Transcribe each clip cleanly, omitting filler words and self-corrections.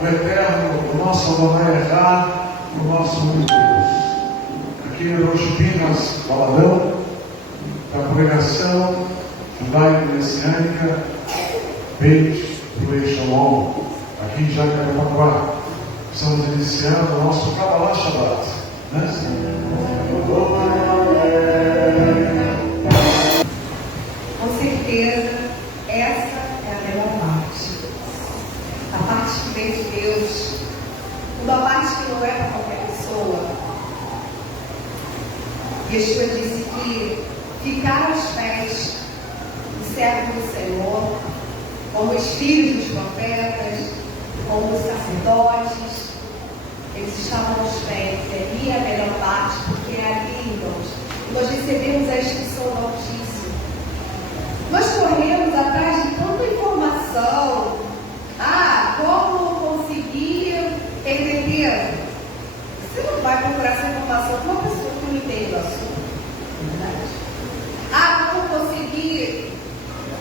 o Eterno, o nosso não vai errar, o nosso único Deus. Aqui em Rosh Pinas, Baladão, para a pregação judaico-messiânica, Beit Plei Shalom, aqui em Jacarepaguá. Estamos iniciando o nosso Kabbalah Shabbat, né? Com certeza, essa é a melhor parte. A parte que vem de Deus, uma parte que não é para qualquer pessoa. Yeshua disse que ficar aos pés do servo do Senhor, como os filhos dos profetas, como os sacerdotes, eles estavam aos pés, e ali é a melhor parte, porque é ali, irmãos, nós recebemos a instrução do Altíssimo. Nós corremos atrás de tanta informação. Como conseguir perder peso? Você não vai procurar essa informação com uma pessoa que não entende o assunto, não é verdade? Como conseguir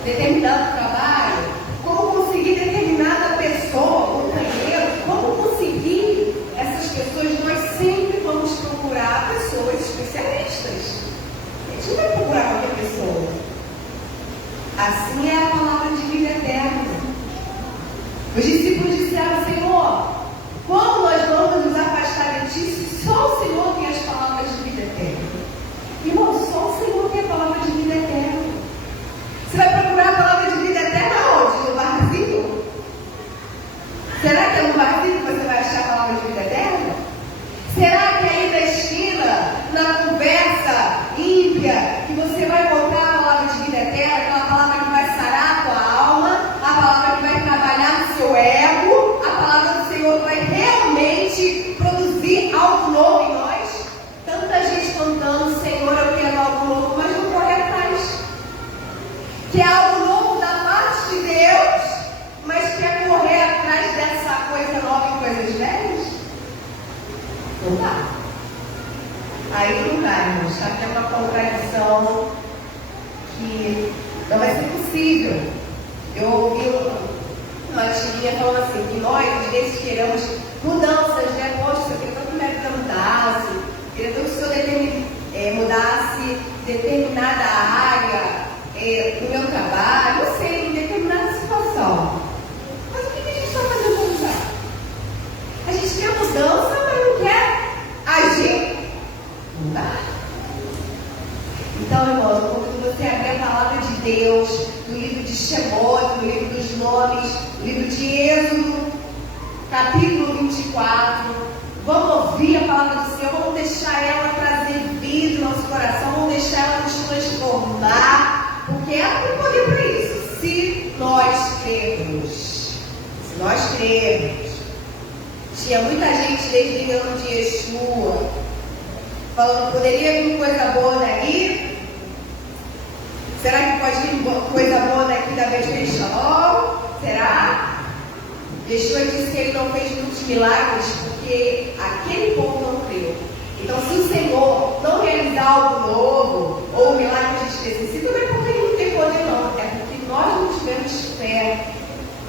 determinado trabalho? Como conseguir determinada pessoa, companheiro? Como conseguir essas questões? Nós sempre vamos procurar pessoas especialistas. A gente não vai procurar qualquer pessoa. Assim é a palavra de vida eterna. Os discípulos disseram: Senhor, quando nós vamos nos afastar de ti, se só o Senhor tem as palavras de vida eterna? Irmão, só o Senhor tem a palavra de vida eterna. Você vai procurar a palavra de vida eterna onde? No barzinho? Será que é no barzinho que você vai achar a palavra de vida eterna? Será que aí na esquina, na conversa ímpia, que você vai encontrar a palavra de vida eterna, aquela palavra que vai sarar a tua alma, a palavra que vai trabalhar no seu ego, a palavra do Senhor vai realmente produzir algo novo em nós? Tanta gente cantando: Senhor, eu quero algo novo, mas não corre atrás. Quer algo novo da parte de Deus, mas quer correr atrás dessa coisa nova em coisas velhas? Não dá. Aí não dá, irmãos. Está tendo uma contradição que não vai ser possível. Eu ouvi uma tirinha falando assim, que nós, às vezes, queremos mudanças, né? Poxa, eu queria tanto que minha vida mudasse, queria tanto que o Senhor mudasse determinada área do meu trabalho, não sei, em determinada situação. Mas o que a gente está fazendo para mudar? A gente quer mudança, mas não quer agir. Não dá. Então, irmãos, quando você abrir a palavra de Deus, no livro de Shemot, no livro dos nomes, no livro de Êxodo, capítulo 24, vamos ouvir a palavra do Senhor, vamos deixar ela trazer vida no nosso coração, vamos deixar ela nos transformar, porque ela tem poder para isso, se nós crermos. Se nós crermos. Tinha muita gente desde o ano de Yeshua, falando: poderia vir coisa boa daqui? Será que pode vir coisa boa daqui da Beit Plei Shalom? Será? Yeshua disse que ele não fez muitos milagres porque aquele povo não creu. Então, se o Senhor não realizar algo novo, ou um milagre que a gente necessita, não é porque ele não tem poder, não. É porque nós não tivemos fé,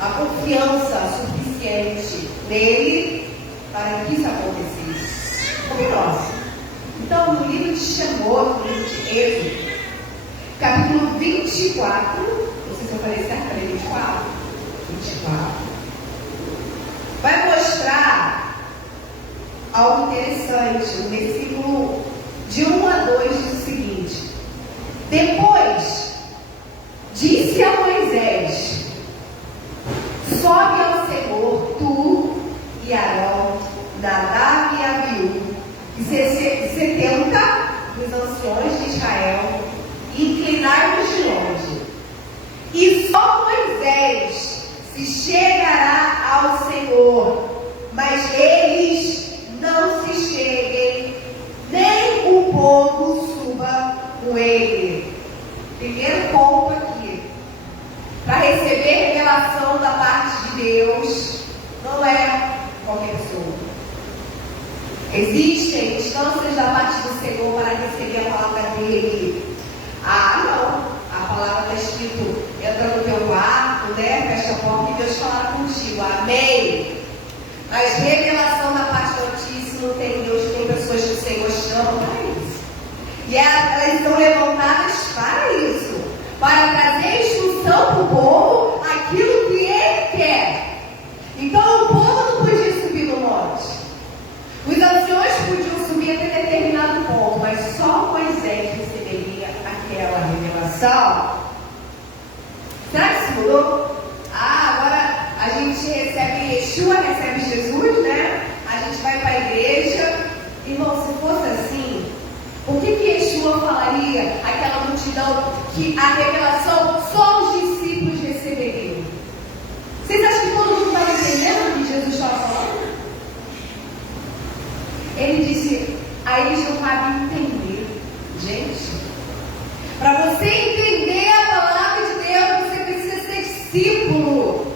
a confiança suficiente nele para que isso acontecesse. Próximo. Então, no livro de Shemot, no livro de Êxodo, capítulo 24, não sei se eu falei certo, falei 24? 24. Vai mostrar algo interessante. No versículo de 1 a 2 diz o seguinte: depois disse a Moisés: sobe ao Senhor, tu e Arão, Nadab e Abiú, e 70 dos anciões de Israel, inclinai-vos de longe. E só Moisés se chegará ao Senhor, mas eles não se cheguem, nem o povo suba com ele. Primeiro ponto aqui: para receber revelação da parte de Deus, não é qualquer pessoa. Existem instâncias da parte do Senhor para receber a palavra dele. Não. A palavra está escrito: entra no teu quarto, né? Fecha a porta e Deus falará contigo. Amém. Mas revelação da parte do Altíssimo tem Deus, tem pessoas que o Senhor chama para isso. E elas estão levantadas para isso, para trazer instrução para o povo, aquilo que ele quer. Então o povo não podia subir no monte. Os anciões podiam subir até determinado ponto, mas só Moisés receberia aquela revelação. Será que isso mudou? Agora a gente recebe Yeshua, recebe Jesus, né? A gente vai para a igreja. Irmão, se fosse assim, por que Yeshua falaria aquela multidão que a revelação só os discípulos receberiam? Vocês acham que todo mundo estava entendendo o que Jesus estava falando? Ele disse, a eles não cabe entender. Gente, para você entender a palavra de Deus, você precisa ser discípulo.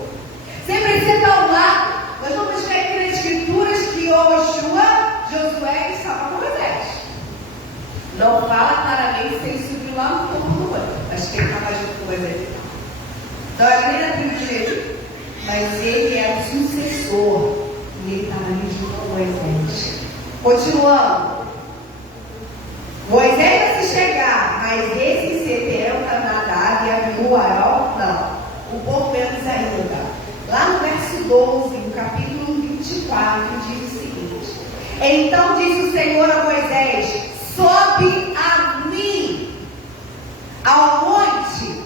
Você precisa estar ao lado. Nós vamos ver aqui nas escrituras que Josué estava com Moisés. Não fala claramente se ele subiu lá no topo do monte, mas que ele estava junto com Moisés. Não era nem na tribo de Levi, mas ele era o sucessor e ele estava ali junto com Moisés. Continuando. Moisés vai se chegar, mas esses 70, Nadab e Abiú, Arão, não. Um pouco menos ainda. Lá no verso 12, no capítulo 24, diz o seguinte: então disse o Senhor a Moisés: sobe a mim ao monte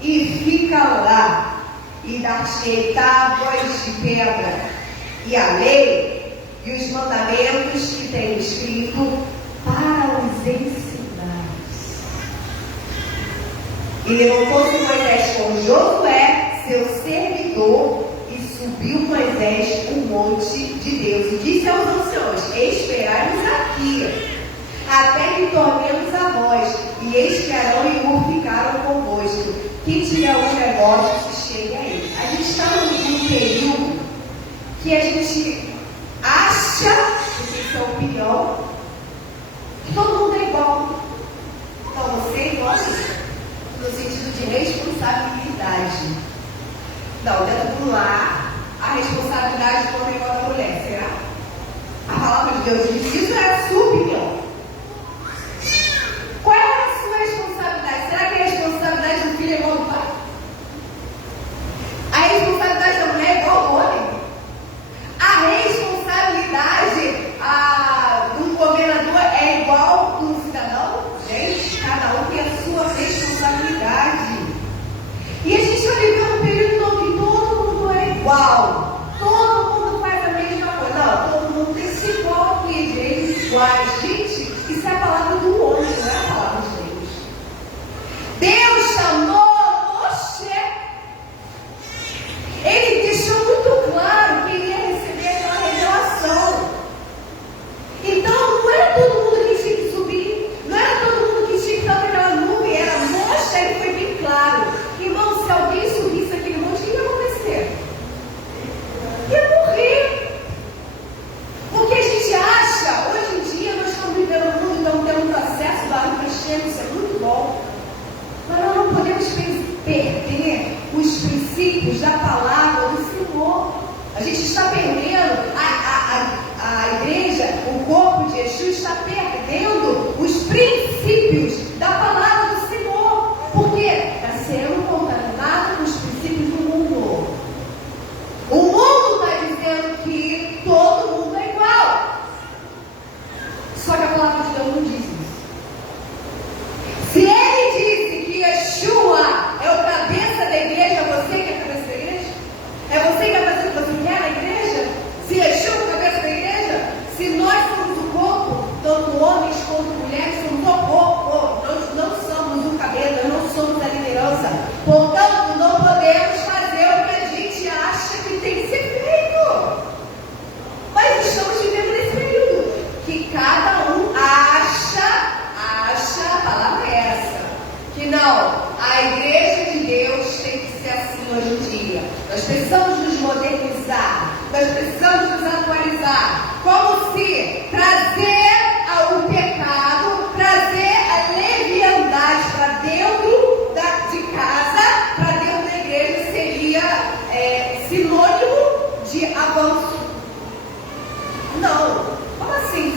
e fica lá, e dar-te tábuas de pedra, e a lei e os mandamentos que tem escrito para os ensinares. E levantou-se Moisés com Josué, seu servidor, e subiu Moisés o monte de Deus, e disse aos anciãos: esperai-nos aqui, até que tornemos a vós, e eis que Arão e Hur ficaram convosco. Quem tiver os negócios, chegue a ele. A gente está num período que a gente acha, que é a opinião, que todo mundo é igual. Então você é igual a isso, no sentido de responsabilidade. Não, dentro do lar, a responsabilidade do homem igual da mulher, será? A palavra de Deus diz isso, é a sua opinião. Qual é a sua responsabilidade? Será que a responsabilidade do filho é igual ao do pai? A responsabilidade da mulher é igual ao homem? A responsabilidade do governador é igual do cidadão? Gente, cada um tem a sua responsabilidade. E a gente vai viver um período que todo mundo é igual. Todo mundo faz a mesma coisa. Não, todo mundo tem que ser igual a eles iguais. Gente, isso é a palavra do homem, não é a palavra de Deus. Deus chamou Moshe. Ele deixou muito claro que ele ia receber aquela revelação. Então, não era todo mundo que tinha que subir, não era todo mundo que tinha que estar naquela nuvem, era Moshe, ele foi bem claro. Irmão, se alguém subisse aquele monte, o que ia acontecer? Ia morrer. Porque a gente acha, hoje em dia, nós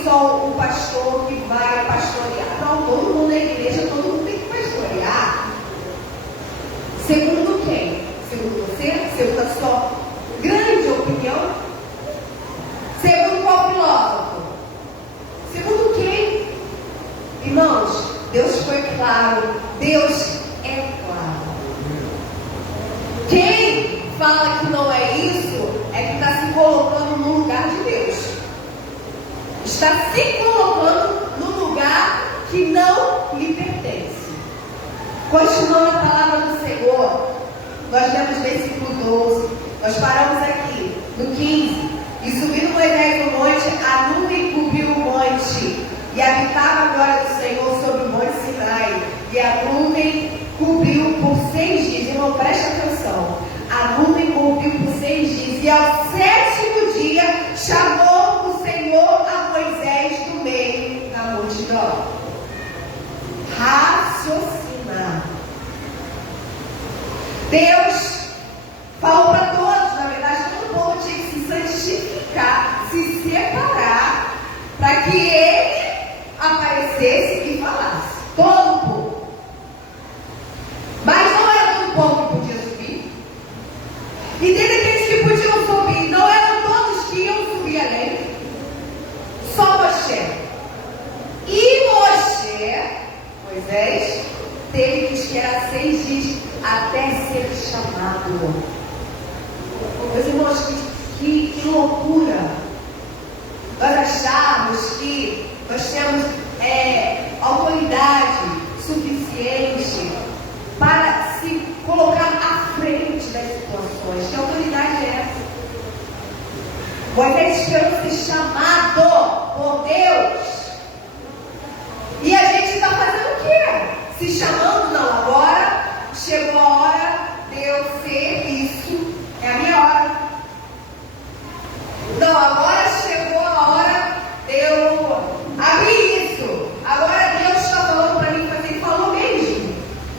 só o pastor que vai pastorear. Não, todo mundo na igreja, todo mundo tem que pastorear. Segundo quem? Segundo você? Segundo a sua grande opinião? Segundo qual filósofo? Segundo quem? Irmãos, Deus foi claro. Deus é claro. Quem fala que não é isso, é que está se colocando no lugar de Deus. Está se colocando no lugar que não lhe pertence. Continuando a palavra do Senhor, nós lemos versículo 12, nós paramos aqui, no 15. E subindo Moisés no monte, a nuvem cobriu o monte, e habitava a glória do Senhor sobre o monte Sinai. E a nuvem cobriu por 6 dias. Irmão, presta atenção. A nuvem cobriu por 6 dias. E ao 7º dia chamou o Senhor a Moisés do meio da multidão. Raciocinar. Deus falou para todos, na verdade, todo mundo tinha que se santificar, se separar, para que ele aparecesse e falasse. Todo o povo. Mas não era todo o povo que podia subir. E teve aqueles que podiam subir, não eram todos que iam subir além. Só Moisés. E Moisés, teve que esperar 6 dias até ser chamado. Meus irmãos, que loucura! Nós achamos que nós temos autoridade suficiente para se colocar à frente das situações. Que autoridade é essa? Moisés esperou ser chamado por Deus. E a gente está fazendo o quê? Se chamando? Não, agora chegou a hora de eu ser isso. É a minha hora. Não, agora chegou a hora de eu abrir isso. Agora Deus está falando para mim fazer. Ele falou mesmo.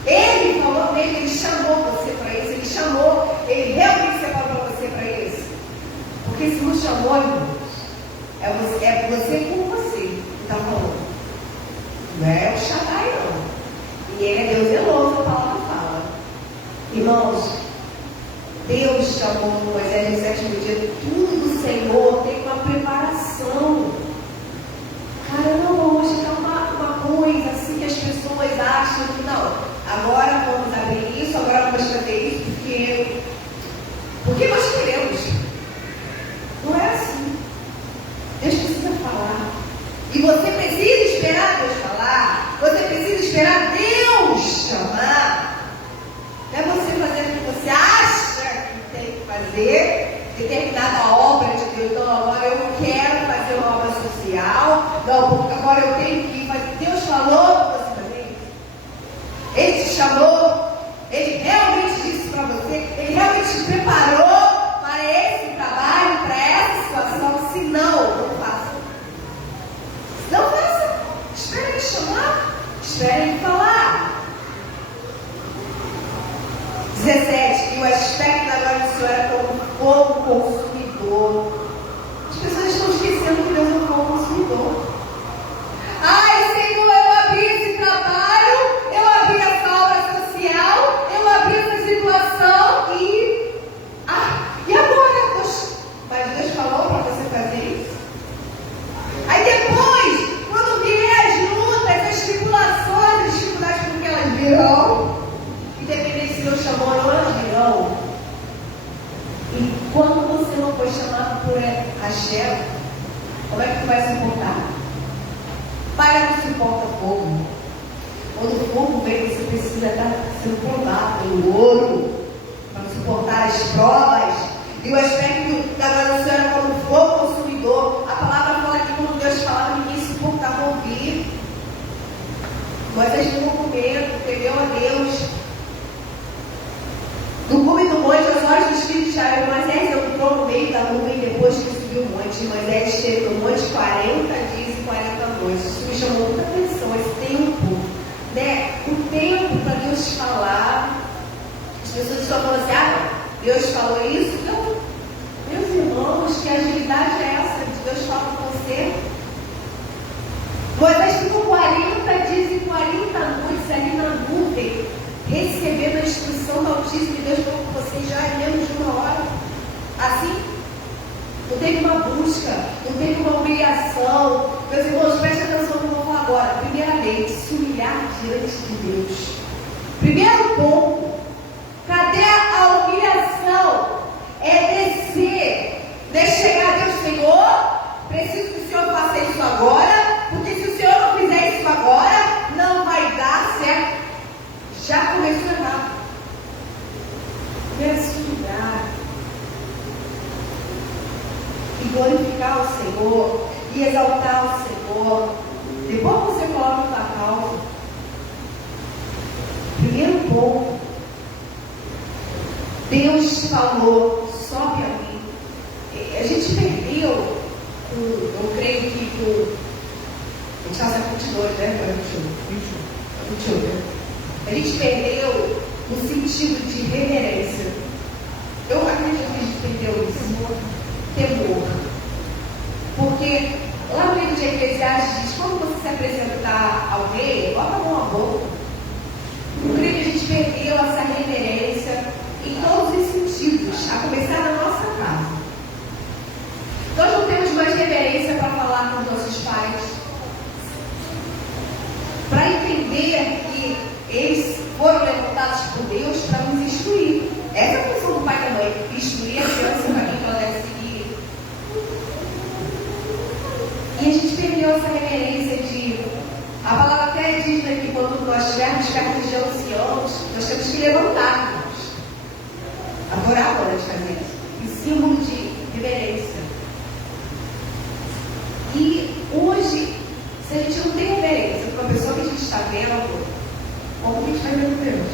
Ele falou mesmo. Ele chamou você para isso. Ele chamou. Ele realmente separou você para isso. Porque se não chamou, irmãos, é você com você que está falando. Não é o Shaddai, não. E ele é Deus zeloso, a palavra fala. Irmãos, Deus chamou Moisés no 7º dia. Tudo do Senhor tem uma preparação. Cara, não, hoje é uma coisa assim que as pessoas acham que não. Agora vamos abrir isso, agora vamos fazer isso, porque nós queremos. Não é assim. Deus precisa falar. E você precisa esperar Deus falar. Você precisa esperar Deus chamar. Não é você fazer o que você acha que tem que fazer, determinada obra de Deus. Então, agora eu quero fazer uma obra social. Não, agora eu tenho que fazer. Deus falou para você fazer isso. Ele te chamou. Ele realmente disse para você. Ele realmente te preparou para esse trabalho, para essa situação. Se não, não faça. Não faça. Espere ele chamar. Espere ele falar. 17. E o aspecto da glória do Senhor era como fogo consumidor. As pessoas estão esquecendo que Deus é um fogo consumidor. Ai, Senhor, eu abri esse trabalho, eu abri essa obra social, eu abri essa situação e agora, Deus? Mas Deus falou para você fazer isso? Aí depois, quando vier as lutas, as tribulações, as dificuldades, porque elas virão, independente se Deus chamou ou não, elas virão. E quando você não foi chamado por Hashem, como é que tu vai se importar? Pai, não se importa fogo. Quando o fogo vem, você precisa estar sendo provado pelo ouro, para suportar as provas. E o aspecto da glória do Senhor era como fogo consumidor. A palavra fala que quando Deus falava, ninguém se importava ouvir. Moisés ficou com medo, temeu a Deus. No cume do monte, aos olhos dos filhos de Israel, Moisés entrou no meio da nuvem depois que subiu o monte. Moisés esteve no monte 40 dias e 40 noites. Isso me chamou muita atenção, esse tempo, né? O tempo para Deus falar. As pessoas estão falando assim, Deus falou isso? Não. Meus irmãos, que agilidade é essa de Deus falar com você? Moisés ficou 40 dias e 40 noites ali na nuvem, recebendo a instrução do Altíssimo de Deus para você já em menos de uma hora. Assim, não teve uma busca, não teve uma humilhação. Meus irmãos, prestem atenção no que eu vou falar agora. Primeiramente, se humilhar diante de Deus. Primeiro ponto, cadê a humilhação? É descer, né? Chegar a Deus, Senhor, preciso que o Senhor faça isso agora, porque se o Senhor não fizer isso agora, não vai dar certo. Já começou errado. Quer se humilhar e glorificar o Senhor e exaltar o Senhor. Depois você coloca a tua causa. Primeiro ponto, Deus falou, sobe a mim. A gente perdeu, eu creio que a gente está com 22, né? 21, né? A gente perdeu no sentido de reverência. Eu acredito que a gente perdeu isso. Temor. Porque lá no livro de Eclesiastes diz, quando você se apresentar ao rei, bota a mão à boca. Eu creio que a gente perdeu essa reverência em todos os sentidos, a começar na nossa casa. Nós não temos mais reverência para falar com os nossos pais, para entender que eles foram levantados por Deus para nos instruir. Essa é a função do pai e da mãe, instruir a criança no caminho que ela deve seguir. E a gente perdeu essa reverência de... A palavra até diz, né, que quando nós estivermos perto de anciãos, nós temos que levantar-nos. Agora a hora de fazer isso. Em símbolo de reverência. E hoje, se a gente não tem reverência para uma pessoa que a gente está vendo, como a gente vai vendo Deus?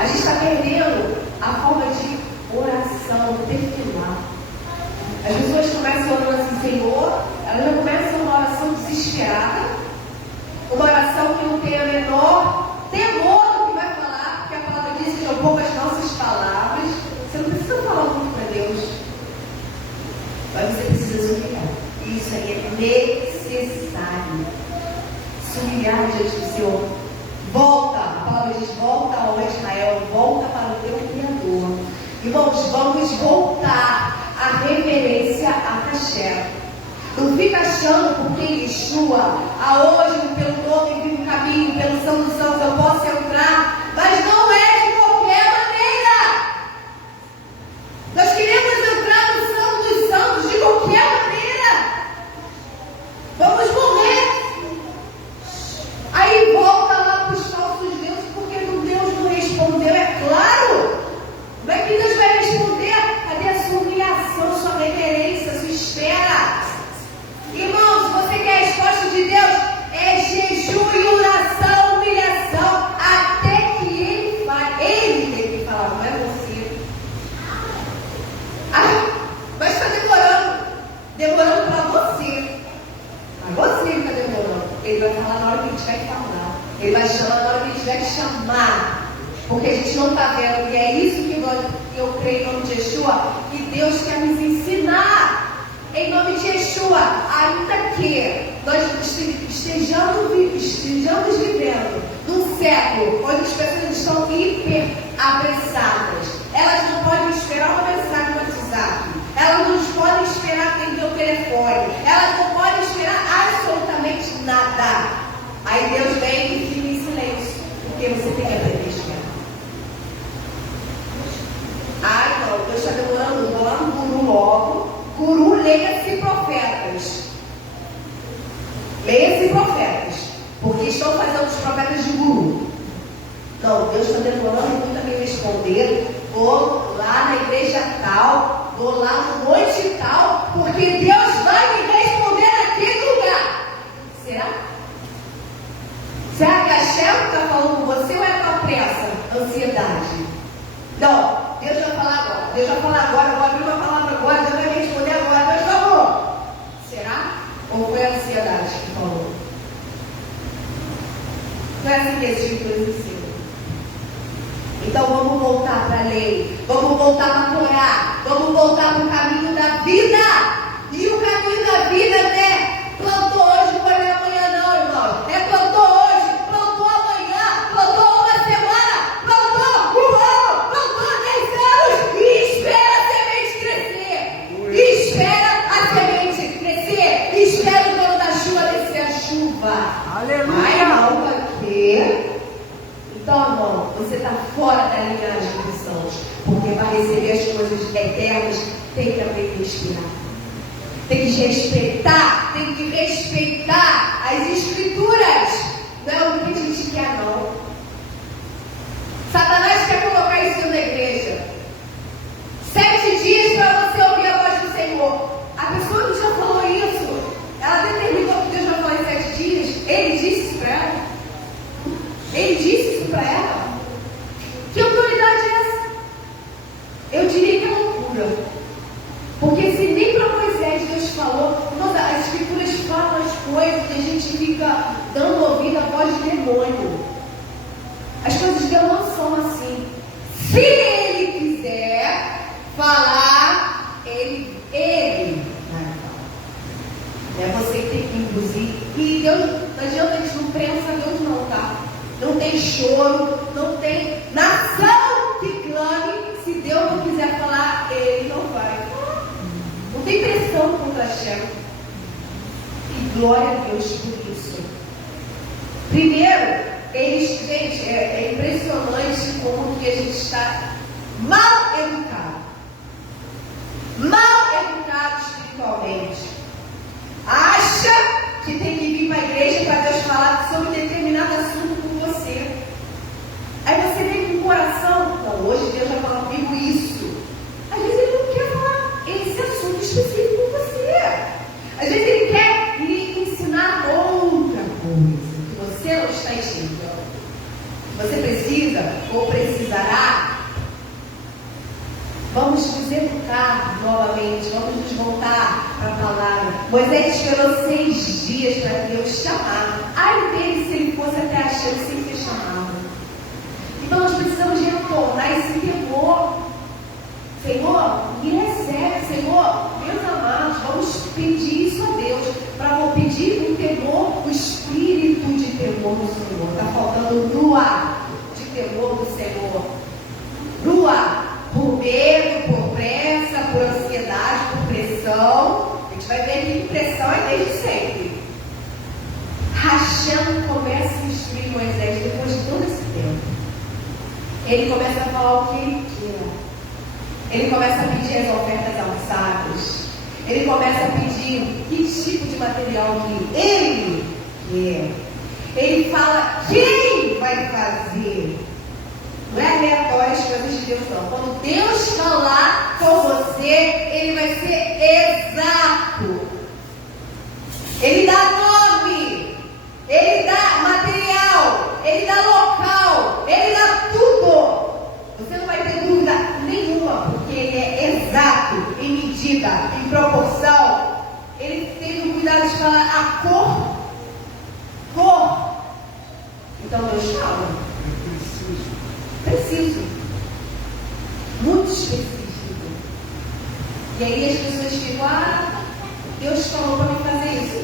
A gente está perdendo a forma de oração, perfilar. As pessoas começam orando assim, Senhor, elas já começam uma oração desesperada, uma oração que não tem a menor temor do que vai falar, porque a palavra diz que eu pouco as nossas palavras. Você não precisa falar muito para Deus, mas você precisa se humilhar. E isso aí é necessário. Se humilhar diante do Senhor. Volta, a palavra diz, volta ao Israel, volta para o teu Criador. Irmãos, vamos voltar à reverência a Caché. Não fica achando porque Yeshua, hoje, pelo nome, vivo caminho, pelo Santo dos Santos, eu posso entrar, mas não é de qualquer maneira. Nós queremos entrar no Santo dos Santos de qualquer maneira. Vamos morrer. Aí volta lá para os falsos deuses, porque Deus não respondeu, é claro. Como é que Deus vai responder? Cadê a sua humilhação, sua reverência, sua espera? Irmãos, se você quer a resposta de Deus, é jejum e oração, humilhação, até que Ele fale. Ele tem que falar, não é você. Mas está demorando para você. Mas você está demorando. Ele vai falar na hora que Ele tiver que falar. Ele vai chamar na hora que Ele tiver que chamar. Porque a gente não está vendo. E é isso que eu creio em nome de Yeshua, que Deus quer nos ensinar. Em nome de Yeshua, ainda que nós estejamos vivendo num século onde as pessoas estão hiper apressadas, elas não podem esperar uma mensagem no WhatsApp, elas não podem esperar atender o telefone, elas não podem esperar absolutamente nada. Aí Deus vem e fica em silêncio, porque você tem que aprender a esperar. Não, Deus está demorando, vou lá no guru logo. Guru, leia-se profetas. Leia-se profetas. Porque estão fazendo os profetas de guru. Não, Deus está demorando muito a me responder. Vou lá na igreja tal, vou lá no monte tal, porque Deus vai me responder naquele lugar. Será? Será que a Shem está falando com você ou é com a pressa, ansiedade? Não, Deus vai falar agora. Deus vai falar agora, eu vou abrir uma palavra agora, Deus vai me responder agora, mas por favor. Será? Ou foi a ansiedade que falou? Não é assim que esse tipo de ensino. Então vamos voltar para a lei, vamos voltar para a Torá, vamos voltar para o caminho da vida. E o caminho da vida, né? Plantou hoje, colheu eternos, tem que aprender a esperar. Tem que respeitar as escrituras. Não é o que a gente quer, não. Satanás quer colocar isso na igreja. 7 dias para você ouvir a voz do Senhor. A pessoa que já falou isso, ela determinou que Deus vai falar em 7 dias. Ele disse isso para ela. Que autoridade é essa? Eu diria que é loucura. Porque se nem para Moisés Deus falou, as escrituras falam as coisas e a gente fica dando ouvido à voz de demônio. As coisas de Deus não são assim. Se Ele quiser falar, Ele vai falar. É você que tem que induzir. E Deus, não adianta, a gente não prensa Deus não, tá? Não tem choro, não tem nação que clame. Se Deus não quiser falar, Ele não vai. Não tem pressão contra a Shem. E glória a Deus por isso. Primeiro, gente, é impressionante como que a gente está mal educado. Mal educado espiritualmente. Acha que tem que vir para a igreja para Deus falar sobre determinado assunto com você. Aí você vem com o coração, não, hoje Deus vai falar comigo isso. Às vezes Ele não quer falar esse assunto específico com você. Às vezes Ele quer lhe ensinar outra coisa que você não está enxergando. Você precisa ou precisará. Vamos nos educar novamente, vamos nos voltar para a palavra. Moisés esperou 6 dias para Deus chamar. Ai dele se ele fosse até a Shem sem ter chamado. Então nós precisamos retornar esse temor. Senhor, me recebe, Senhor, meus amados, vamos pedir isso a Deus. Para pedir um temor, o espírito de temor do Senhor. Está faltando ruá de temor do Senhor. Ruá. Por medo, por pressa, por ansiedade, por pressão. A gente vai ver que pressão é desde sempre. Hashem começa a instruir Moisés depois de todo esse tempo. Ele começa a falar o que ele quer. Ele começa a pedir as ofertas alçadas. Ele começa a pedir que tipo de material que ele quer. Ele fala quem vai fazer. Não é aleatório as coisas de Deus, não. Quando Deus falar com você, Ele vai ser exato. Ele dá nome, Ele dá material, Ele dá local, Ele dá tudo. Você não vai ter dúvida nenhuma, porque Ele é exato, em medida, em proporção. Ele teve o cuidado de falar a cor. Então Deus fala. Preciso. Muito específico. E aí as pessoas ficam, Deus falou para mim fazer isso.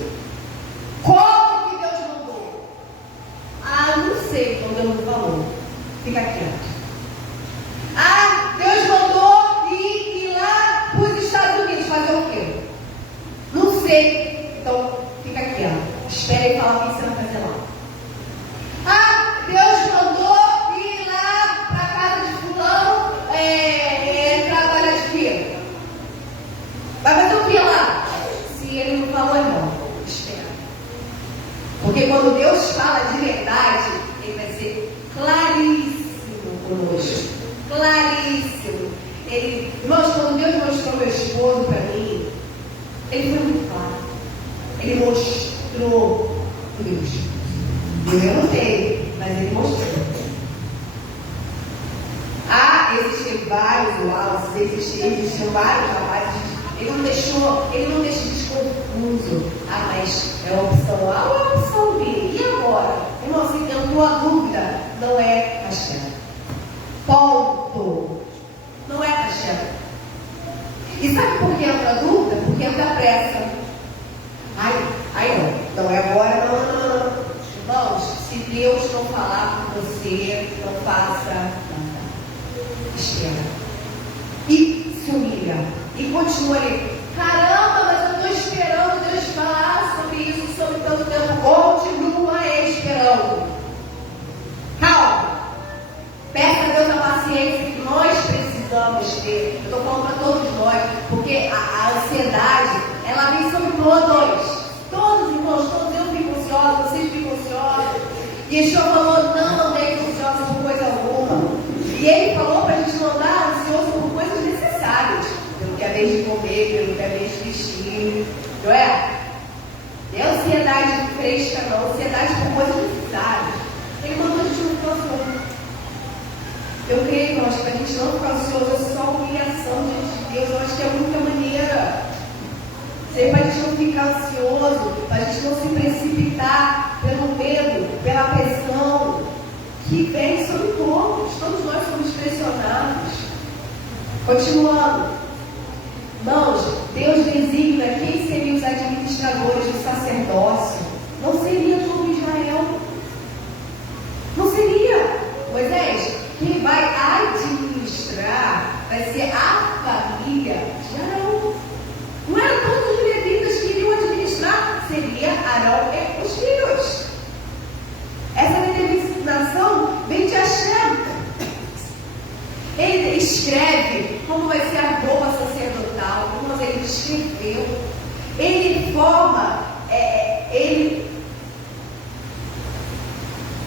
Como que Deus mandou? Não sei como Deus falou. Fica quieto. Deus mandou ir lá para os Estados Unidos fazer o quê? Não sei. Então, fica quieto. Espera e fala o que você vai fazer lá. Deus mandou trabalhar de quê? Vai fazer o que lá? Se ele não falou, não. Espera. Porque quando Deus fala de verdade, Ele vai ser claríssimo conosco. Claríssimo. Irmãos, quando Deus mostrou meu esposo para mim, Ele foi muito claro. Ele mostrou o meu esposo. Eu não tenho, mas Ele mostrou. Existem vários lados, existem vários rapazes. Ele não deixa desconfuso. Mas é a opção A ou é a opção B? E agora? Irmão, se tentou a dúvida, não é Hashem. Ponto. Não é Hashem. E sabe por que entra a dúvida? Porque entra a pressa. Não é agora, não. Irmãos, se Deus não falar com você, não faça nada. Espera. E se humilha. E continua ali. Caramba, mas eu estou 1 ou 2. Todos, irmãos, todos eu fico ansiosa, vocês ficam ansiosos. E Yeshua falou, não andei ansiosa por coisa alguma. E ele falou para a gente não andar ansioso por coisas necessárias. Pelo que é vez de comer, pelo que é vez de vestir. Não é? Não é ansiedade fresca, não. Ansiedade por coisas necessárias. Ele mandou a gente não ficar ansioso. Eu creio, irmãos, que para a gente não ficar ansioso é só humilhação diante de Deus. Eu acho que é a única maneira. Para a gente não ficar ansioso, para a gente não se precipitar pelo medo, pela pressão que vem sobre todos. Todos nós somos pressionados. Continuando. Irmãos, Deus designa quem seriam os administradores do sacerdócio. Não seria todo Israel. Não seria. Moisés, quem vai administrar vai ser a família de Arão. Não eram todos os levitas que iriam administrar, seria Arão e os filhos. Essa determinação vem de Hashem. Ele escreve como vai ser a roupa sacerdotal, como ele escreveu. Ele forma,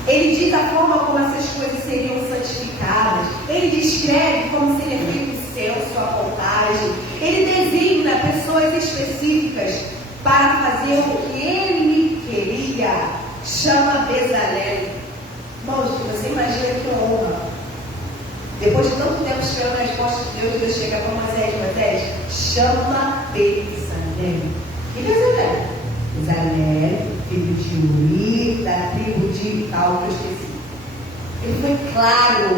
ele diz a forma como essas coisas seriam santificadas. Ele descreve como seria feito o censo, a contagem. Ele designa pessoas específicas para fazer o que ele queria. Chama Bezalel. Irmãos, você imagina que honra. Depois de tanto tempo esperando a resposta de Deus, Deus chega para Moisés, chama Bezalel. E Bezalel? Bezalel, filho de Uri, da tribo de tal que eu esqueci. Ele foi claro.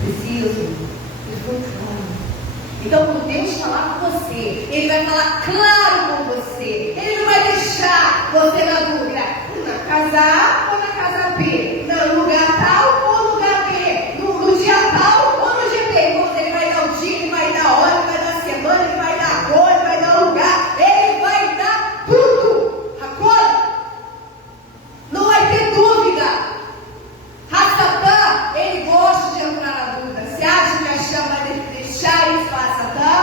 Preciso. Ele foi claro. Então, quando Deus falar com você, Ele vai falar claro com você. Ele não vai deixar você na dúvida. Na casa A ou na casa B? No lugar tal ou no lugar B? No dia tal ou no dia B? Ele vai dar o dia, Ele vai dar a hora, Ele vai dar a semana, Ele vai dar a cor, Ele vai dar o lugar. Ele vai dar tudo. Agora, não vai ter dúvida. Satã, ele gosta de entrar na dúvida. Você acha que a chama vai deixar isso para Satã?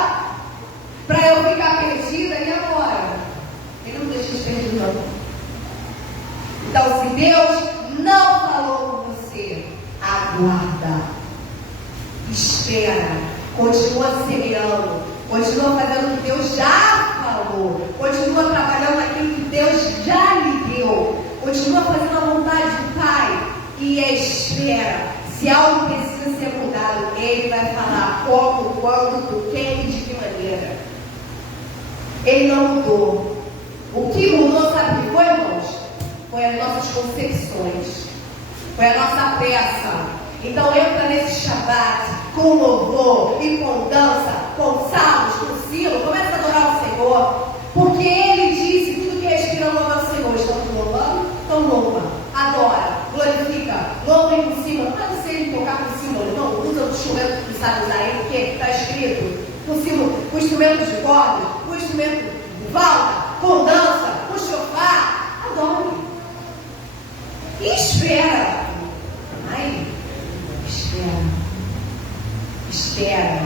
Para eu ficar perdida e agora? Ele não deixa eu perdido, não. Então, se Deus não falou com você, aguarda, espera, continua semeando, continua fazendo o que Deus já falou, continua trabalhando naquilo que Deus já lhe deu, continua fazendo a vontade do Pai e espera. Se algo precisa ser mudado, Ele vai falar como, quando, por quem e de que maneira. Ele não mudou. O que mudou, sabe o que foi, irmãos? Foi as nossas concepções, foi a nossa peça. Então entra nesse Shabat com louvor e com dança, com salmos, com sino, começa a adorar o Senhor, porque Ele disse tudo que respira louva ao Senhor. Estamos louvando? Então louva, adora, glorifica, louva por cima. Não é sei tocar por cima, não, usa o instrumento que sabe usar aí, porque está escrito por cima, o instrumento de corda, o instrumento de flauta, com dança, com chofar, adore. E espera. Ai, espera.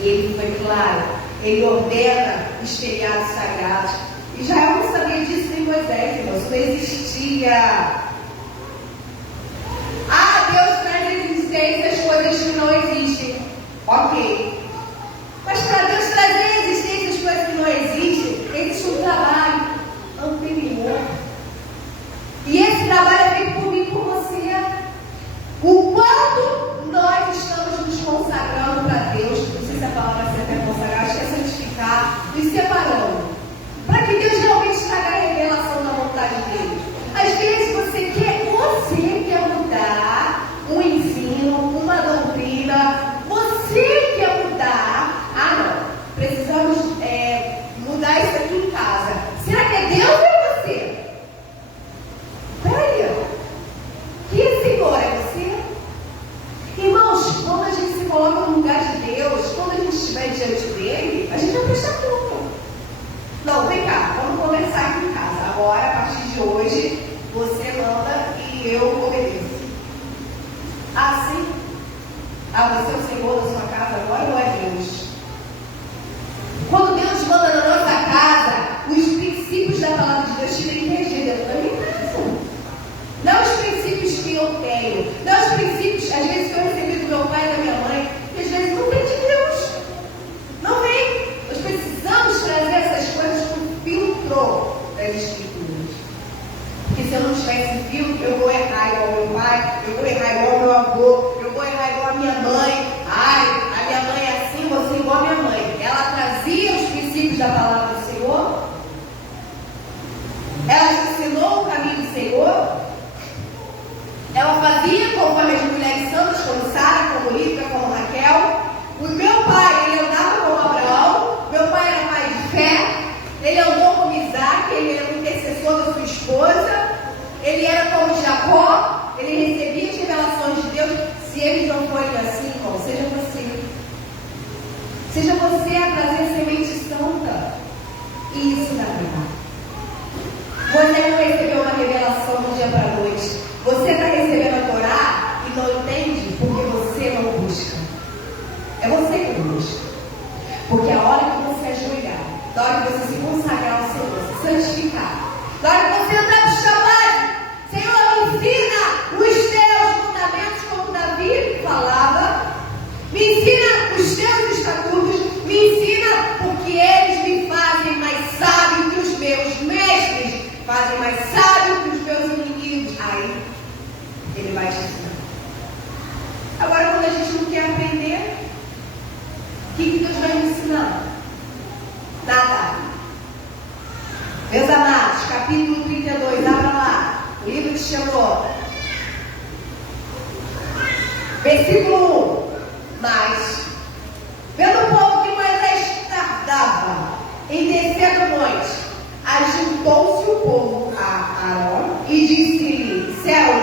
Ele foi claro. Ele ordena os feriados sagrados. Israel não sabia disso nem Moisés, irmãos. Não existia. Deus traz à existência as coisas que não existem. Ok. Mas para Deus trazer à existência as coisas que não existem, existe um trabalho anterior. E esse trabalho é feito por mim e por você. O quanto nós estamos nos consagrando para Deus, não sei se a palavra certa é consagrar, acho que é santificar, e separando, para que Deus realmente traga a revelação da vontade dele. Às vezes você quer mudar um ensino, uma doutrina, você quer mudar. Não, precisamos mudar isso aqui em casa. Será que é Deus ou é você? Peraí, que Senhor é você? Irmãos, quando a gente se coloca no lugar de Deus, quando a gente estiver diante dele, a gente vai prestar conta. Não, vem cá, vamos conversar aqui em casa. Agora, a partir de hoje, você manda e eu obedeço. Assim, você é o Senhor da sua casa agora ou é Deus? Quando Deus manda na nossa filho, eu vou errar igual ao meu pai, eu vou errar igual ao meu avô, eu vou errar igual a minha mãe. Ai, a minha mãe é assim, você igual a minha mãe. Ela trazia os princípios da palavra do Senhor? Ela te ensinou o caminho do Senhor? Ela fazia conforme as mulheres santas, como Sara, como Rita, como Raquel? O meu pai, ele andava como Abraão, meu pai era pai de fé, ele andou como Isaac, ele era o intercessor da sua esposa, ele era como Jacó, ele recebia as revelações de Deus. Se eles não forem assim, irmão, seja você. Seja você a trazer semente santa. E isso dá trabalho. Você não recebeu uma revelação do dia para a noite. Você está recebendo a Torá e não entende porque você não busca. É você que não busca. Porque a hora que você ajoelhar, na hora que você se consagrar ao Senhor, se santificar, na hora que você entrar no chamado, Senhor, me ensina os teus mandamentos, como Davi falava, me ensina os teus estatutos, me ensina porque eles me fazem mais sábio que os meus mestres, fazem mais sábio que os meus inimigos. Aí, ele vai te ensinar. Agora, quando a gente não quer aprender, o que Deus vai me ensinar? Nada. Meus amados, capítulo 32, abra lá, o livro de Shemot. Versículo 1. Mas, vendo o povo que Moisés tardava em descer do monte, ajuntou-se o povo a Arão e disse-lhe: Céu,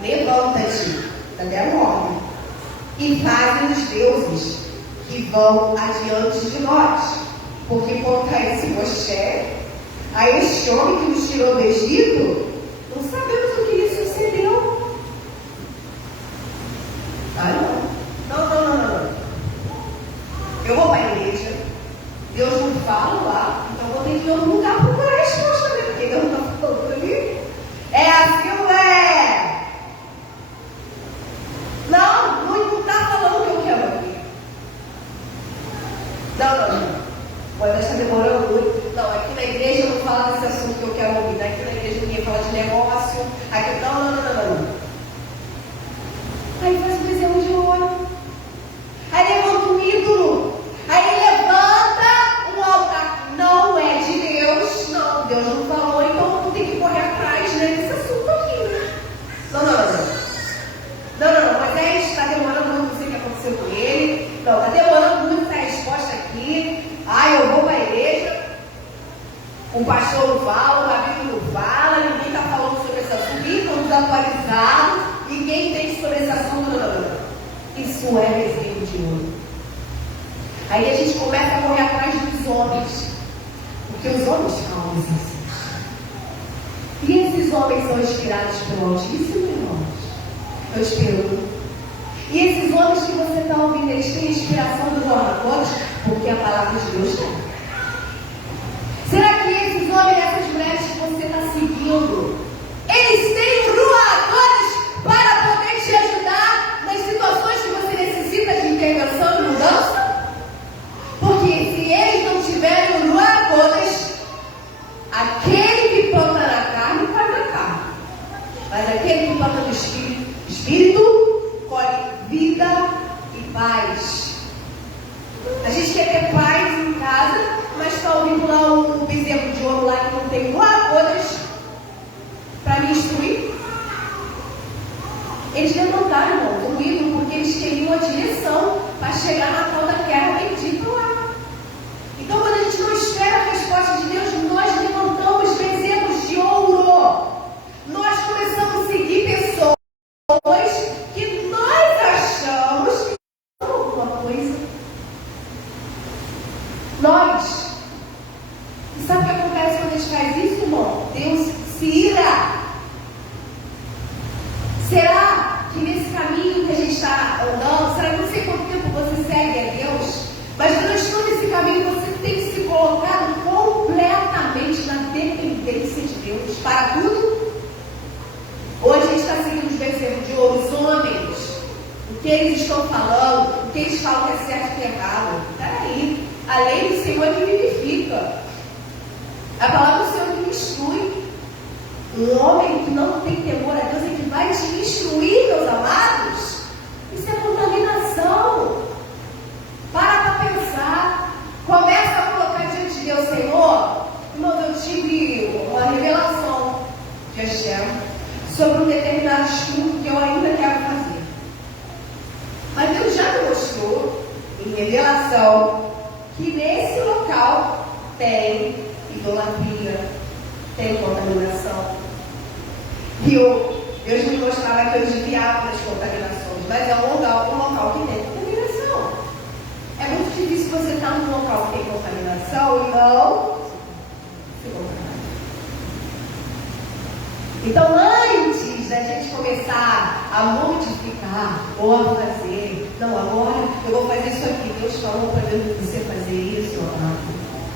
levanta-te, também ordem, e fazem os deuses que vão adiante de nós, porque contra esse Moshe, a este homem que nos tirou do Egito, não sabemos o que lhe sucedeu. Não. Eu vou para a igreja, Deus não fala lá, então vou ter que ir em outro lugar procurar a resposta dele, porque Deus não está falando para mim. É assim ou é? Não está falando o que eu quero aqui. Não. Pode estar demorando muito. Não, aqui na igreja eu não falo desse assunto que eu quero ouvir. Aqui na igreja ninguém fala de negócio. Aqui, não. Aí faz um bezerro de ouro. Aí levanta um ídolo. Aí levanta um altar. Não é de Deus. Não, Deus não falou, então não tem que correr atrás desse assunto aqui. Não. Moisés está demorando muito, não sei o que aconteceu com ele. Não, está demorando muito essa resposta aqui. Eu vou para a igreja. O pastor não fala, o rabino não fala, ninguém está falando sobre esse assunto, ninguém está desatualizado, ninguém entende sobre esse assunto. Não. Isso é bezerro de ouro. Aí a gente começa a correr atrás dos homens, porque os homens falam assim. E esses homens são inspirados pelo Altíssimo, irmãos? Eu te pergunto. E esses homens que você está ouvindo, eles têm inspiração dos oradores, porque a palavra de Deus tem. Será que esses homens e essas mulheres que você está seguindo, eles têm ruadores para poder te ajudar nas situações que você necessita de intervenção e mudança? Porque se eles não tiverem ruadores, aquele que planta na carne, faz na carne. Mas aquele que planta no Espírito, colhe vida e paz. A gente quer ter paz em casa, mas está ouvindo lá um bezerro de ouro lá que não tem ruadores para me instruir. Eles levantaram, irmão, o ídolo porque eles queriam a direção para chegar na tal da terra bendita lá. Então, quando a gente não espera a resposta de Deus, nós levantamos bezerros de ouro. Nós começamos a seguir pessoas que nós achamos que são alguma coisa. Nós. E sabe o que acontece quando a gente faz isso, irmão? Deus se ira. Será que nesse caminho que a gente está andando, será que não sei quanto tempo você segue a Deus, mas durante todo esse caminho você tem se colocado completamente na dependência de Deus para tudo? Hoje a gente está seguindo os bezerros de ouro, os homens, o que eles estão falando, o que eles falam que é certo e que é errado. Peraí, a lei do Senhor é que vivifica, a palavra do Senhor que me instrui. Um homem que não tem temor a Deus e que vai te instruir, meus amados. Isso é contaminação. Para pensar. Começa a colocar diante de Deus, Senhor. Irmãos, eu tive uma revelação de Hashem sobre um determinado estudo que eu ainda quero fazer. Mas Deus já me mostrou, em revelação, que nesse local tem idolatria, tem contaminação. E Deus me mostrava que eu desviava das contaminações, mas é um local que tem contaminação. É muito difícil você estar num local que tem contaminação e não se contaminar. Então, antes da gente começar a modificar ou a fazer, não, agora eu vou fazer isso aqui, Deus falou para você fazer isso, amado.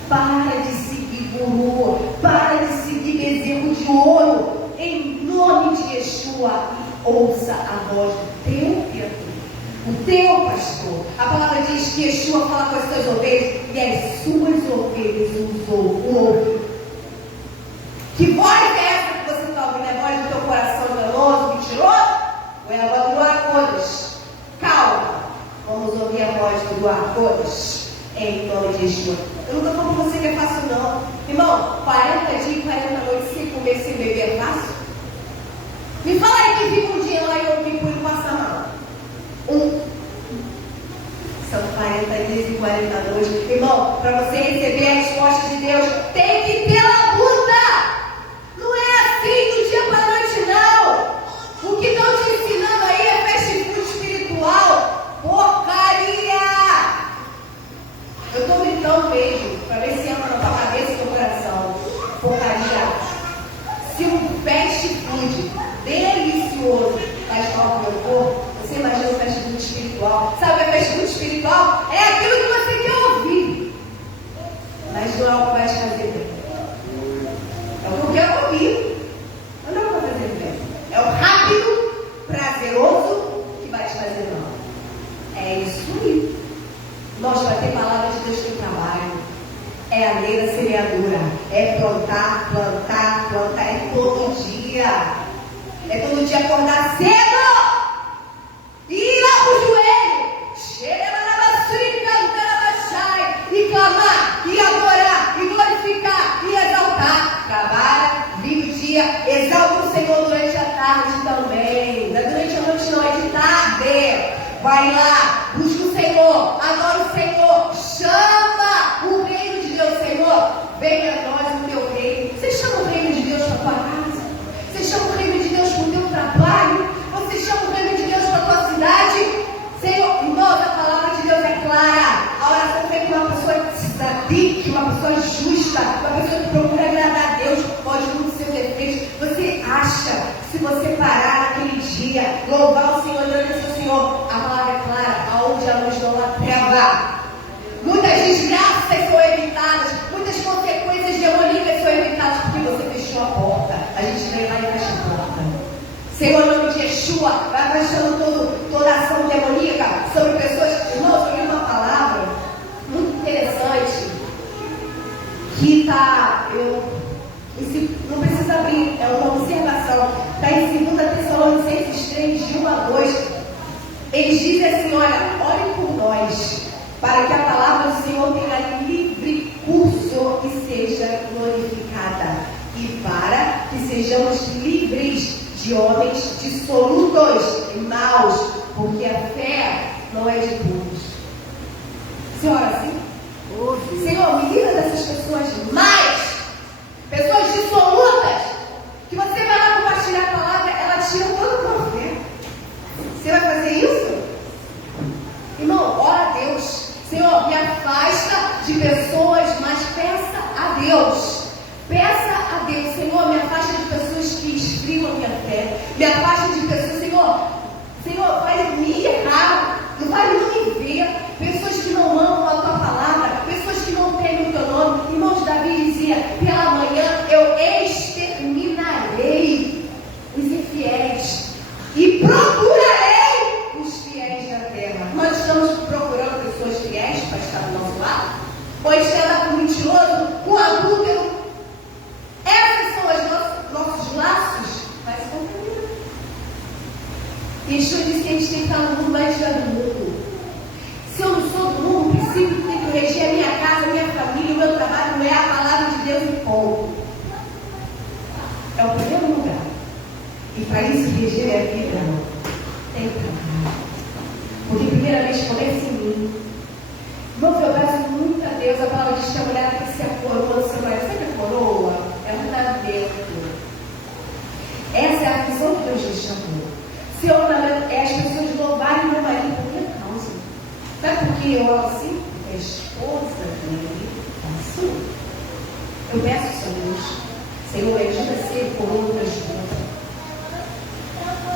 Para de seguir guru, para de seguir bezerro de ouro, em nome de Yeshua, e ouça a voz do teu criador, o teu pastor. A palavra diz que Yeshua fala com as suas ovelhas e as suas ovelhas ouvem. Que voz é essa que você está ouvindo? É a voz do teu coração enganoso, mentiroso? Ou é a voz do Ruach? Calma, vamos ouvir a voz do Ruach em nome de Yeshua. Eu não estou falando para você que é fácil, não. Irmão, 40 dias e 40 noites sem comer, sem beber é fácil? Me fala aí que fica um dia lá e eu me pulo e passa mal. São 40 dias e 40 noites. Irmão, para você receber a resposta de Deus, tem que ter a luta. Não é assim do dia para a noite, não. O que estão te ensinando aí é fast food espiritual. Porcaria! Eu estou gritando mesmo, para ver se entra na tua cabeça e no teu coração. Porcaria. Se um fast food delicioso faz mal para o meu corpo, você imagina o fast food espiritual. Sabe o que é fast food espiritual? É aquilo que você quer ouvir. Mas não é o que vai te fazer bem. É o que eu quero ouvir. Mas não é o que vai fazer bem. É o rápido, prazeroso que vai te fazer mal. É isso aí. Nós vai ter palavra de Deus que trabalho. É a lei da semeadura. É plantar, plantar, plantar. É todo dia. É todo dia acordar cedo. E ir lá pro joelho. E clamar, e adorar, e glorificar, e exaltar. Trabalha, vive o dia, exalta o Senhor durante a tarde também. Não é durante a noite, não, é de tarde. Vai lá, busca o Senhor, adora o Senhor, chama o reino de Deus, Senhor. Venha a nós o teu reino. Você chama o reino de Deus para a tua casa? Você chama o reino de Deus para o teu trabalho? Você chama o reino de Deus para a tua cidade? Senhor, irmão, a palavra de Deus é clara. A oração vem de uma pessoa sadique, uma pessoa justa, uma pessoa que procura agradar a Deus, pode muitos seus defeitos. Você acha que se você parar naquele dia, louvar o Senhor, agradecer o Senhor, a palavra é clara, aonde a luz não há treva. Muitas desgraças são evitadas, muitas consequências demoníacas são evitadas porque você fechou a porta. A gente vem lá e fecha a porta. Senhor, em nome de Yeshua, vai afastando toda a ação demoníaca sobre pessoas. Irmãos, eu li uma palavra muito interessante que está, não precisa abrir, é uma observação, está em 2 Tessalonicenses 3, de 1 a 2. Eles dizem assim: olhem por nós, para que a palavra do Senhor tenha livre curso e seja glorificada, e para que sejamos livres de homens dissolutos e maus, porque a fé não é de todos. Senhor, assim? Senhor, me livra dessas pessoas mais, pessoas dissolutas, que você vai lá compartilhar a palavra, ela tira todo o profeta. Você vai fazer isso? Irmão, ora a Deus. Senhor, me afasta de pessoas, mas peça a Deus. Peça a Deus, Senhor, me afasta de pessoas que esfriam a minha fé. Me afasta de pessoas, Senhor, faz me errar, não faz não me ver. Pessoas que não amam a tua palavra. E para isso reger a vida, tem que trabalhar. Porque primeiramente começa em mim. Irmão, eu peço muito a Deus, a palavra diz que a mulher tem que ser a coroa do seu marido. Sabe a coroa? É um ornamento. Essa é a função que Deus nos chamou. Seu ornamento é as pessoas louvarem meu marido por minha causa. Sabe por que eu amo assim? Porque a esposa dele é sua. Eu peço a Deus, Senhor, me ajuda a ser coroa da esposa.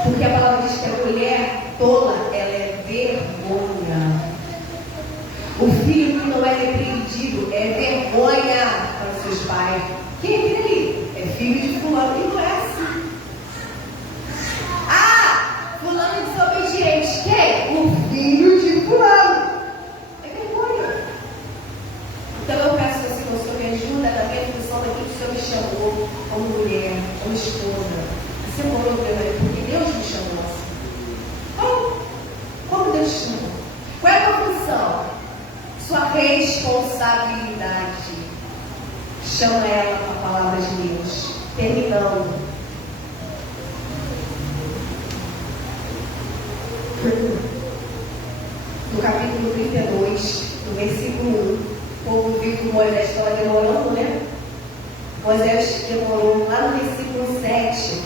Porque a palavra diz que a mulher tola, ela é vergonha. O filho que não é repreendido é vergonha para os seus pais. Quem é aquele ali? É filho de fulano e não é assim. Ah, fulano é desobediente. Quem? O filho de fulano. É vergonha. Então eu peço ao Senhor, o Senhor me ajuda na minha função daquilo que o Senhor me chamou como mulher, como esposa. A ser coroa do meu marido, porque Deus me chamou assim. Como Deus te chamou? Qual é a tua função? Sua responsabilidade. Chama ela com a palavra de Deus. Terminando. No capítulo 32, no versículo 1, o povo viu que Moisés estava demorando, né? Moisés demorou lá no versículo 7.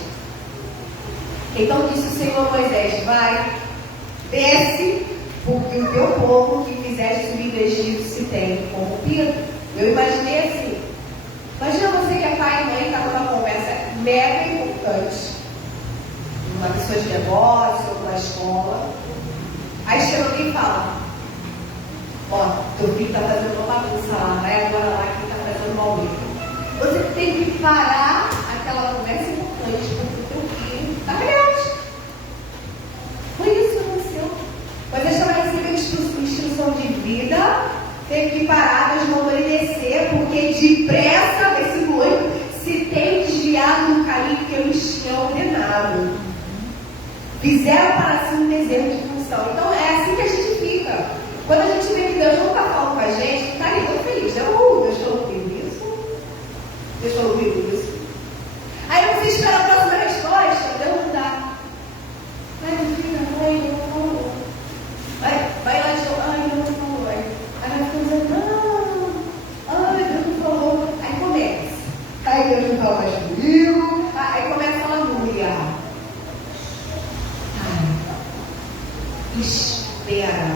Então disse o Senhor a Moisés: vai, desce, porque o teu povo que fizeste subir do Egito se tem corrompido. Eu imaginei assim. Imagina você que é pai e mãe, está numa conversa mega importante, uma pessoa de negócio ou numa escola. Aí chega alguém e fala: ó, teu filho está fazendo uma bagunça lá, vai agora lá que está fazendo mal mesmo. Você tem que parar aquela conversa importante, porque o teu filho está rebelde. Foi isso que aconteceu. Mas eu estava recebendo instrução de vida, teve que parar, Deus mandou ele descer, porque depressa, versículo 8, se tem desviado do caminho que eu lhes tinha ordenado. Fizeram para si um desejo de função. Então é assim que a gente fica. Quando a gente vê que Deus não está falando com a gente, está ali muito feliz. Deus está ouvindo isso. Deus está ouvindo isso. Aí você espera a próxima resposta, Deus não dá. Ai, meu filho, mãe, não falou. Vai lá de novo, ai, Deus não falou. Aí vai dizendo, ai, Deus não falou. Aí começa. Aí Deus não fala mais comigo. Aí começa a lamúria. Espera.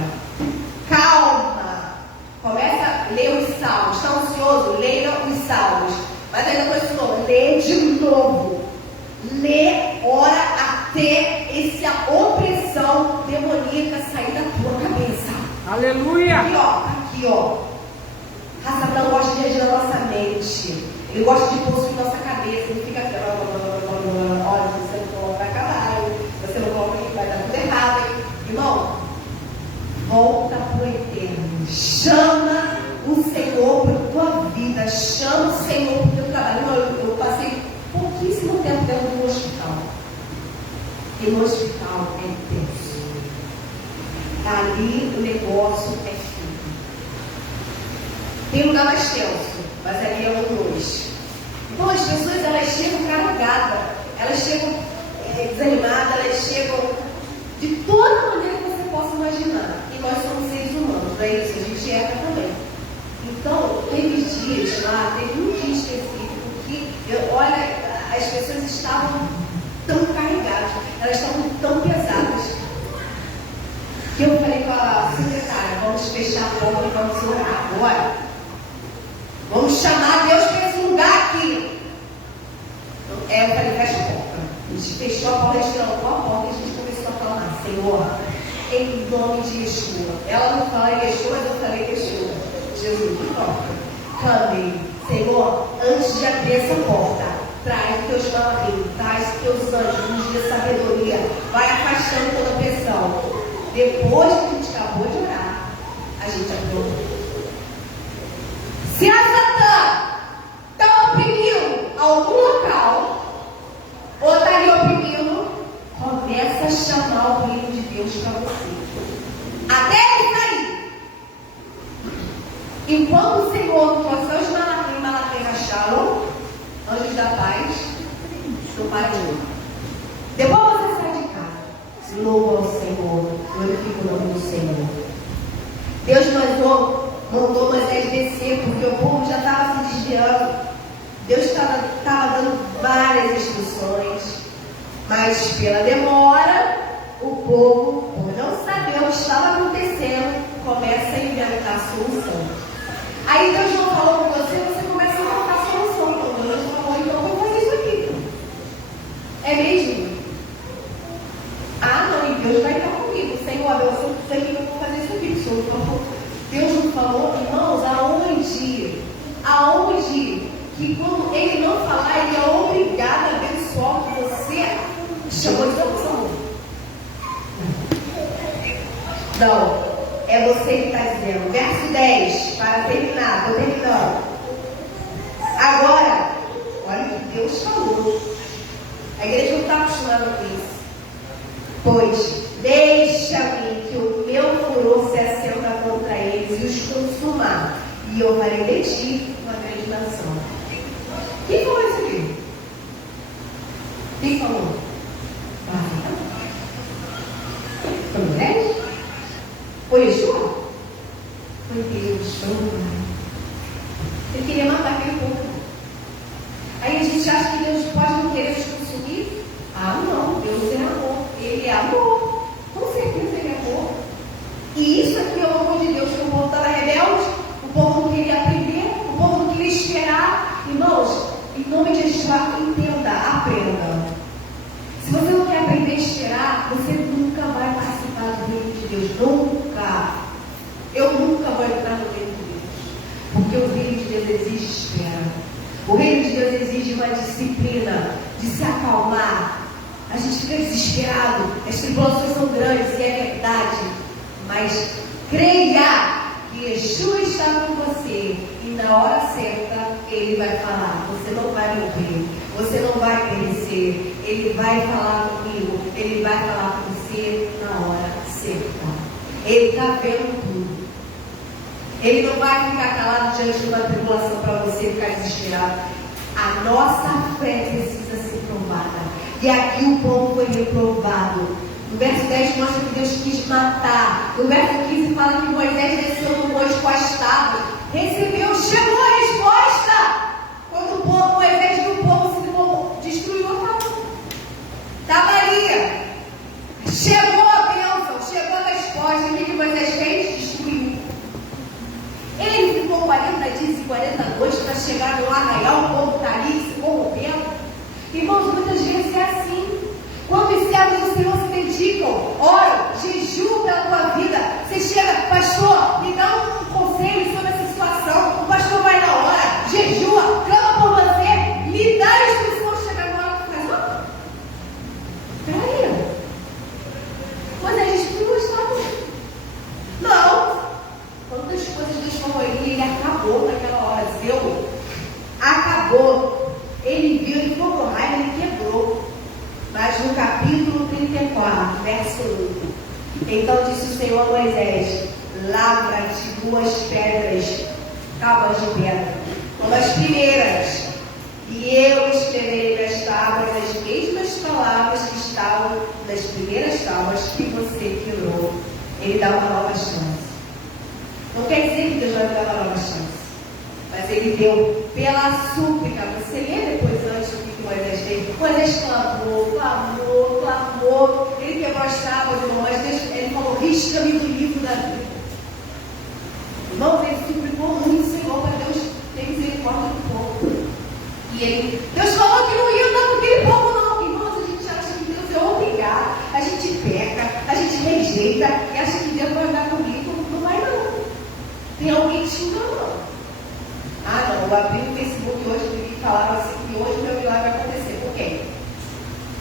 Calma. Começa a ler os salmos. Está ansioso? Leia os salmos. Mas aí depois de novo, lê de novo. Lê, ora até essa opressão demoníaca sair da tua cabeça. Aleluia! Aqui, ó. Satanás gosta de agir na nossa mente. Ele gosta de possuir nossa cabeça. Ele fica aqui, olha, você não coloca, vai acabar. Você não coloca aqui, vai dar tudo errado. Irmão, volta para o eterno. Chama o Senhor para a tua vida. Chama o Senhor para o teu trabalho. Irmão, eu passei pouquíssimo tempo dentro do hospital. E no hospital é intenso. Ali o negócio é firme. Tem lugar mais tenso, mas ali é um dois. Então as pessoas, elas chegam carregadas, elas chegam desanimadas, elas chegam de toda maneira que você possa imaginar. E nós somos seres humanos, não é isso? A gente erra também. Então, teve dias lá, teve um dia específico que, olha, as pessoas estavam tão carregadas, elas estavam tão pesadas, que eu falei com a secretária: vamos fechar a porta e vamos orar agora. Vamos chamar Deus para esse lugar aqui. Eu falei: fecha a porta. A gente fechou a porta, a gente trancou a porta e a gente começou a falar: Senhor, em nome de Yeshua. Ela não fala Yeshua, mas eu falei Yeshua. Jesus, porta. Clamei: Senhor, antes de abrir essa porta, traz teus marinhos, traz teus anjos, nos dê sabedoria, vai afastando toda a pressão. Depois que a gente acabou de orar, a gente abriu. Se a Satã está oprimindo algum local, ou está ali oprimindo, começa a chamar o reino de Deus para você. Até ele sair. Enquanto o Senhor trouxe os Malaquim Shalom, anjos da paz, não para de orar. mandou Moisés descer, porque o povo já estava se desviando. Deus estava dando várias instruções, mas pela demora, o povo, por não saber o que estava acontecendo, começa a inventar solução. Aí Deus não falou com você, você começa a inventar solução. Então Deus falou, então vou fazer isso aqui. É mesmo? Ah, não, e Deus vai estar comigo. Senhor, eu sei que eu vou fazer isso aqui. Senhor, Deus não falou, irmãos, aonde que quando Ele não falar, Ele é obrigado a abençoar o que você chamou de solução. Não, é você que está dizendo. Verso 10, para terminar, estou terminando. Agora, olha o que Deus falou. A igreja não está acostumada com isso. Pois, deixa-me que o meu furor se acenda contra eles e os consumar, e eu farei de ti uma grande nação. Quem falou isso aqui? Quem falou? Foi Moisés? Foi Yeshua? Foi Deus, foi o Pai. Ele queria matar aquele povo. Aí a gente acha que Deus pode não querer nos consumir? Ah, não, Deus é amor. Ele é amor. Com certeza Ele é amor. E isso aqui é o amor de Deus, que o povo estava rebelde, o povo não queria aprender, o povo não queria esperar. Irmãos, em nome de Jesus, entenda, aprenda. Se você não quer aprender a esperar, você nunca vai participar do reino de Deus. Nunca. Eu nunca vou entrar no reino de Deus. Porque o reino de Deus exige espera. O reino de Deus exige uma disciplina de se acalmar. A gente fica desesperado, as tribulações são grandes, e é verdade. Mas creia que Yeshua está com você, e na hora certa Ele vai falar. Você não vai morrer, você não vai perecer. Ele vai falar comigo, Ele vai falar com você na hora certa. Ele está vendo tudo. Ele não vai ficar calado diante de uma tribulação para você ficar desesperado. A nossa fé precisa ser provada. E aqui o povo foi reprovado. No verso 10 mostra que Deus quis matar. No verso 15 fala que Moisés desceu no monte com as tábuas. Recebeu, chegou a resposta. Quando o povo, Moisés viu o povo se destruiu a tábua. Estava ali. Chegou a bênção, chegou a resposta. O que Moisés fez? Destruiu. Ele ficou 40 dias e 40 noites para chegar no arraial, o povo está ali se corrompendo. Irmãos, muitas vezes é assim. Quando os servos do Senhor se dedicam, oram, jejuam pela tua vida, você chega, pastor, me dá um conselho sobre essa situação. O pastor vai na hora, jejua, clama por você, lhe dá a instrução, chega na hora que faz, não? Peraí. Mas a gente não gostava. Não. Quantas coisas Deus falou ali, ele acabou naquela hora, Zeu. Acabou. Ele viu, ele ficou com raiva, ele quebrou. Mas no capítulo 34, verso 1, então disse o Senhor a Moisés: lavra-te 2 pedras, tábuas de pedra, como as primeiras, e eu escreverei nas tábuas as mesmas palavras que estavam nas primeiras tábuas que você tirou. Ele dá uma nova chance. Não quer dizer que Deus vai dar uma nova chance, mas Ele deu pela súplica. Você lê depois antes o que Moisés fez. Moisés clamou. Ele quebrou as tábuas, irmãos. Ele falou: risca-me do livro da vida. Irmãos, ele suplicou muito, Senhor, para Deus ter misericórdia do povo. E Deus falou que não ia dar com aquele povo, não. Irmãos, a gente acha que Deus é obrigado. A gente peca, a gente rejeita e acha que Deus vai dar comigo. Não vai, não. Tem alguém te enganando. Ah, não, eu abri o Facebook hoje e falaram assim que hoje o meu milagre vai acontecer. Por quê?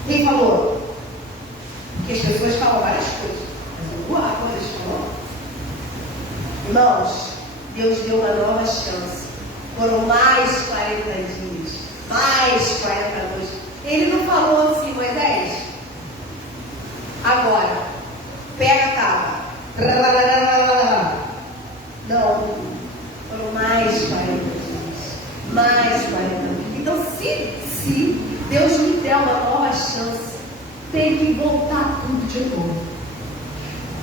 Quem falou? Porque as pessoas falam várias coisas. Mas uau, quando eles falam. Irmãos, Deus deu uma nova chance. Foram mais 40 dias, mais 40 noites. Ele não falou assim: Moisés, agora, pega a tábua. Não, foram mais 40 dias, mais 40 dias. Então, se Deus me der uma nova chance, tem que voltar tudo de novo.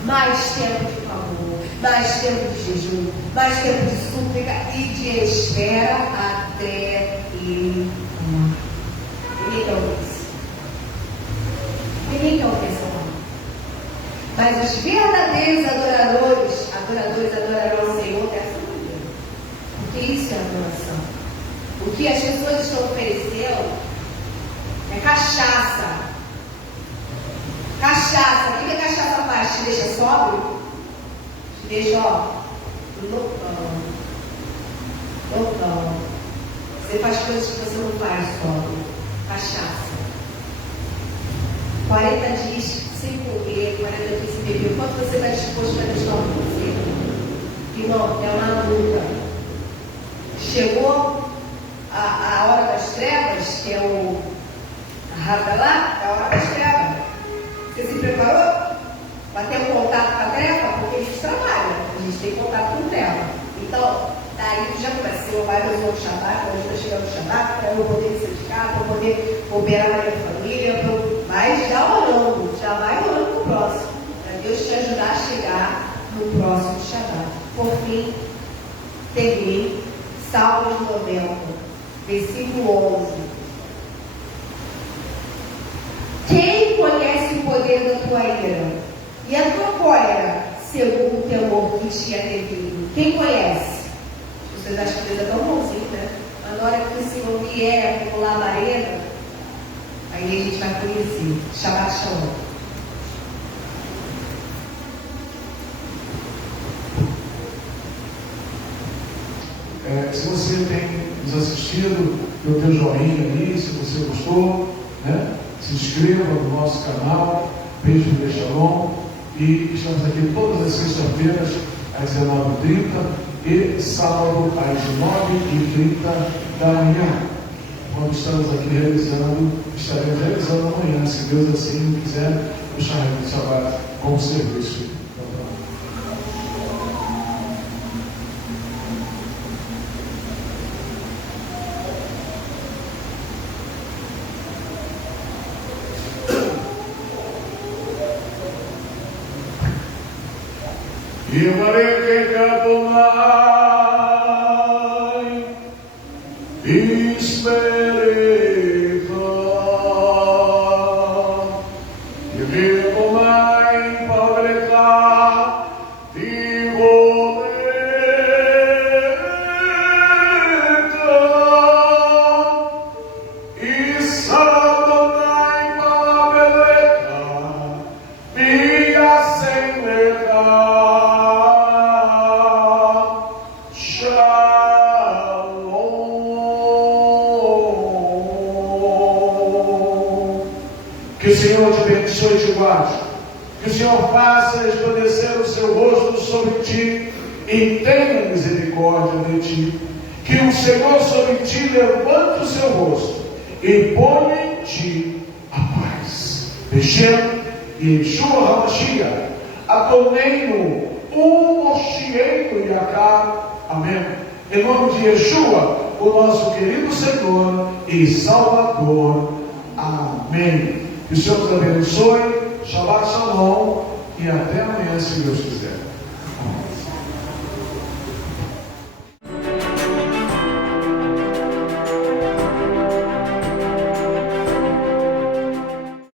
mais tempo de clamor, mais tempo de jejum, mais tempo de súplica e de espera até Ele falar. Ninguém quer ouvir isso. Ninguém quer ouvir essa palavra. Mas os verdadeiros adoradores adorarão o Senhor dessa maneira. Porque isso é adoração. O que as pessoas estão oferecendo é cachaça. Cachaça. O que a cachaça faz? Te deixa sóbrio? Te deixa, loucão. Você faz coisas que você não faz sóbrio. Cachaça. 40 dias sem comer, 40 dias sem beber. Quanto você está disposto a deixar você? Irmão, é uma luta. Chegou a hora das trevas, que é a rata lá, é a hora das trevas. Você se preparou para ter um contato com a treva? Porque a gente trabalha, a gente tem contato com treva. Então, daí tu já começa, Senhor, vai nos outros Shabbat, quando a gente está chegando no Shabbat, para eu poder me santificar, para eu poder operar a minha família, mas já vai orando no próximo, para Deus te ajudar a chegar no próximo Shabbat. Por fim, termine Salmos 90, versículo 11. Quem conhece o poder da tua ira e a tua cólera, segundo o temor que te é devido? Quem conhece? Vocês acham que Deus é tão bonzinho, né? Mas na hora que o Senhor vier com labareda, aí a gente vai conhecer. Shabbat Shalom. Se você tem nos assistido, dê o teu joinha aí, se você gostou, né? Se inscreva no nosso canal, Beijo de Shalom, e estamos aqui todas as sextas-feiras às 19h30 e sábado às 9h30 da manhã. Quando estamos aqui estaremos realizando amanhã, se Deus assim quiser, o Shabbat Shabbat com serviço. Yivareke Adonai Ismerecha Yivi Adonai Pavrecha Tivorecha Isa Adonai Pavrecha Viasemlecha Que o Senhor te abençoe e te guarde. Que o Senhor faça resplandecer o seu rosto sobre ti e tenha misericórdia de ti. Que o Senhor sobre ti levante o seu rosto e ponha em ti a paz. Beshem e Yeshua HaMashiach, Adonai-no, Moshiach Yakar. Amém. Em nome de Yeshua, o nosso querido Senhor e Salvador. Amém. Que o Senhor nos abençoe. Shabbat Shalom. E até amanhã, se Deus quiser.